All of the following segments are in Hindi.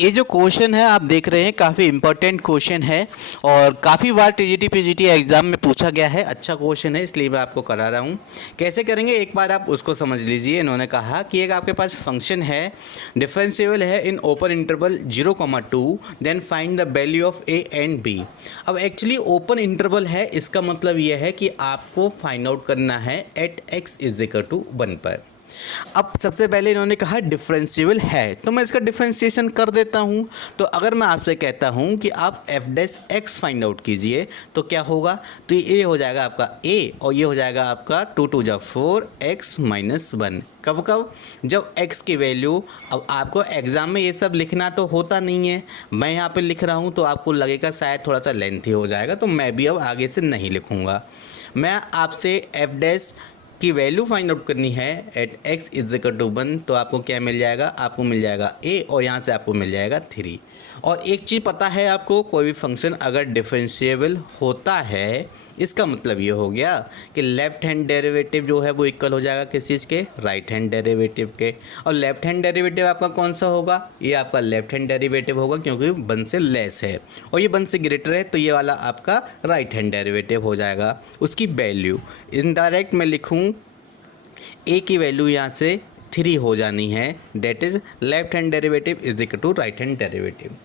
ये जो क्वेश्चन है आप देख रहे हैं काफ़ी इम्पोर्टेंट क्वेश्चन है और काफ़ी बार टीजीटी पीजीटी एग्ज़ाम में पूछा गया है। अच्छा क्वेश्चन है इसलिए मैं आपको करा रहा हूँ। कैसे करेंगे एक बार आप उसको समझ लीजिए। इन्होंने कहा कि एक आपके पास फंक्शन है, डिफरेंशिएबल है in open interval 0,2, then find the value of a and b. अब एक्चुअली ओपन इंटरवल है, इसका मतलब यह है कि आपको फाइंड आउट करना है at x is equal to 1 पर। अब सबसे पहले इन्होंने कहा डिफरेंशिएबल है, तो मैं इसका डिफरेंशिएशन कर देता हूँ। तो अगर मैं आपसे कहता हूँ कि आप F dash x find out कीजिए तो क्या होगा, तो ये हो जाएगा आपका ए और ये हो जाएगा आपका 2 2 जा 4 एक्स माइनस 1। कब कब, जब x की वैल्यू, अब आपको एग्ज़ाम में ये सब लिखना तो होता नहीं है, मैं यहाँ पे लिख रहा हूँ तो आपको लगेगा शायद थोड़ा सा लेंथी हो जाएगा, तो मैं भी अब आगे से नहीं लिखूँगा। मैं आपसे एफ डैश की वैल्यू फाइंड आउट करनी है at x is equal to 1, तो आपको क्या मिल जाएगा, आपको मिल जाएगा ए और यहाँ से आपको मिल जाएगा 3। और एक चीज़ पता है आपको, कोई भी फंक्शन अगर डिफरेंशिएबल होता है इसका मतलब ये हो गया कि लेफ्ट हैंड डेरिवेटिव जो है वो इक्वल हो जाएगा किस चीज़ के, राइट हैंड डेरिवेटिव के। और लेफ्ट हैंड डेरिवेटिव आपका कौन सा होगा, ये आपका लेफ्ट हैंड डेरिवेटिव होगा क्योंकि 1 से लेस है और ये 1 से ग्रेटर है, तो ये वाला आपका राइट हैंड डेरिवेटिव हो जाएगा। उसकी वैल्यू इनडायरेक्ट मैं लिखूँ, ए की वैल्यू यहाँ से 3 हो जानी है, that is left hand derivative is equal to right hand derivative.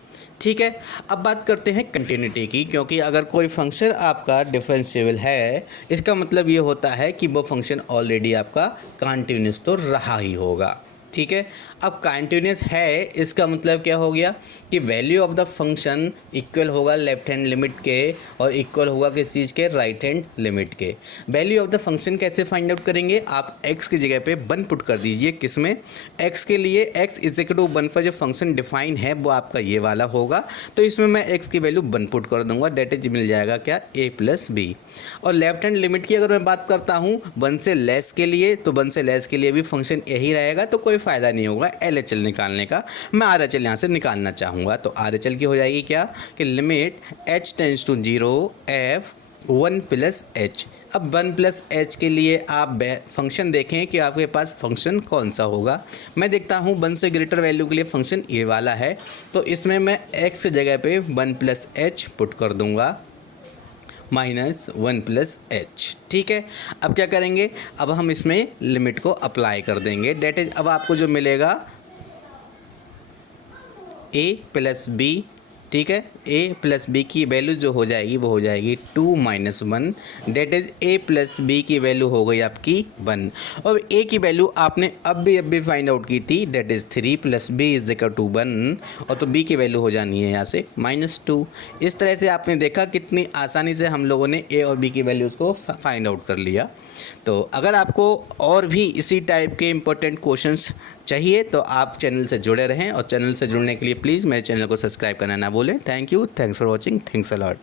ठीक है, अब बात करते हैं कंटिन्यूटी की, क्योंकि अगर कोई फंक्शन आपका डिफरेंशिएबल है इसका मतलब ये होता है कि वो फंक्शन ऑलरेडी आपका कंटिन्यूस तो रहा ही होगा। ठीक है, अब कंटिन्यूस है इसका मतलब क्या हो गया कि value of the function equal होगा लेफ्ट हैंड लिमिट के और इक्वल होगा किस चीज़ के, राइट हैंड लिमिट के। वैल्यू ऑफ द फंक्शन कैसे फाइंड आउट करेंगे, आप x की जगह पे 1 पुट कर दीजिए, किसमें, x के लिए x इज इक्वल टू 1 पर जो फंक्शन डिफाइन है वो आपका ये वाला होगा, तो इसमें मैं x की वैल्यू 1 पुट कर दूंगा, डेट इज मिल जाएगा क्या, a प्लस बी। और लेफ्ट हैंड लिमिट की अगर मैं बात करता हूँ 1 से लेस के लिए, तो 1 से लेस के लिए भी फंक्शन यही रहेगा, तो कोई फ़ायदा नहीं होगा LHL निकालने का। मैं RHL यहाँ से निकालना चाहूँगा, तो RHL की हो जाएगी क्या कि limit h tends to 0 f 1 plus h। अब 1 प्लस h के लिए आप फंक्शन देखें कि आपके पास फंक्शन कौन सा होगा। मैं देखता हूँ 1 से ग्रेटर वैल्यू के लिए फंक्शन ये वाला है, तो इसमें मैं x की जगह पे 1 प्लस h पुट कर दूँगा माइनस 1 प्लस एच। ठीक है, अब क्या करेंगे, अब हम इसमें लिमिट को अप्लाई कर देंगे, डेट इज अब आपको जो मिलेगा a प्लस बी। ठीक है, a प्लस बी की वैल्यू जो हो जाएगी वो हो जाएगी 2 minus 1, that is a plus b की वैल्यू हो गई आपकी 1। और a की वैल्यू आपने अब भी फाइंड आउट की थी, that is 3 plus b is equal to 1, और तो b की वैल्यू हो जानी है यहाँ से -2। इस तरह से आपने देखा कितनी आसानी से हम लोगों ने a और b की वैल्यूज़ को फाइंड आउट कर लिया। तो अगर आपको और भी इसी टाइप के इम्पोर्टेंट क्वेश्चंस चाहिए तो आप चैनल से जुड़े रहें, और चैनल से जुड़ने के लिए प्लीज़ मेरे चैनल को सब्सक्राइब करना ना भूलें। Thank you, thanks for watching, thanks a lot.